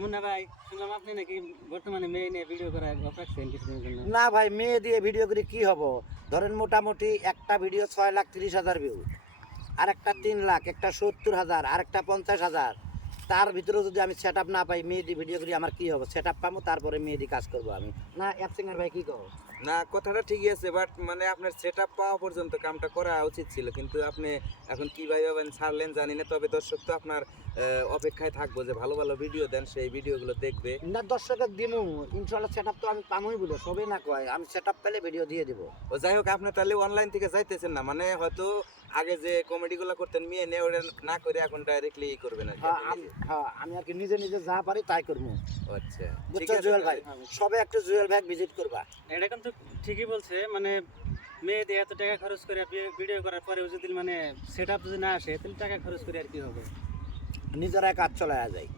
মুন্না ভাই শুনলাম আপনি নাকি বর্তমানে মেয়ে নিয়ে ভিডিও করা অফ রাখছেন কিছুদিনের জন্য। না ভাই, মেয়ে দিয়ে ভিডিও করে কি হবো? ধরেন মোটামুটি একটা ভিডিও 6,30,000 ভিউ, আর একটা 3 লাখ, একটা 70,000, আর একটা 50,000। তার ভিতরে যদি আমি সেট আপ না পাই, মেয়েদি ভিডিও করি আমার কি হবে? সেট আপ পাবো, তারপরে মেয়েদি কাজ করবো আমি। না অ্যাপসিংয়ের ভাই কি কहो? না, কথাটা ঠিকই আছে, বাট মানে আপনার সেট আপ পাওয়া পর্যন্ত কামটা করা উচিত ছিল, কিন্তু আপনি এখন কি ভাবে ছাড়লেন জানি না। তবে দর্শক তো আপনার অপেক্ষায় থাকবো যে ভালো ভালো ভিডিও দেন, সেই ভিডিওগুলো দেখবে। না দর্শকের দিমু ইনশাল্লাহ, সেট আপ তো আমি পামই বলে সবই না কয়, আমি সেট আপ পেলে ভিডিও দিয়ে দিব। ও যাই হোক, আপনি তাহলে অনলাইন থেকে যাইতেছেন না, মানে হয়তো আগে যে কমেডিগুলো করতেন মেয়ে নিয়ে ওটা না করে এখন ডাইরেক্টলি করবেন আর কি হ্যাঁ আপনি নিজে। আমি আর কি নিজে নিজে যা পারি তাই করবো। আচ্ছা, ঠিক বুঝছো আছে জুয়েল ভাই? তাহলে। সবে একটু জুয়েল ভাই ভিজিট করবা। এটা কিন্তু ঠিকই বলছে, মানে মেয়ে দিয়ে এত টাকা খরচ করে ভিডিও করার পরেও যদি মানে সেট আপ যদি না আসে তাহলে টাকা খরচ করে আর কি হবে। নিজেরাই কাজ চলায়া যায়।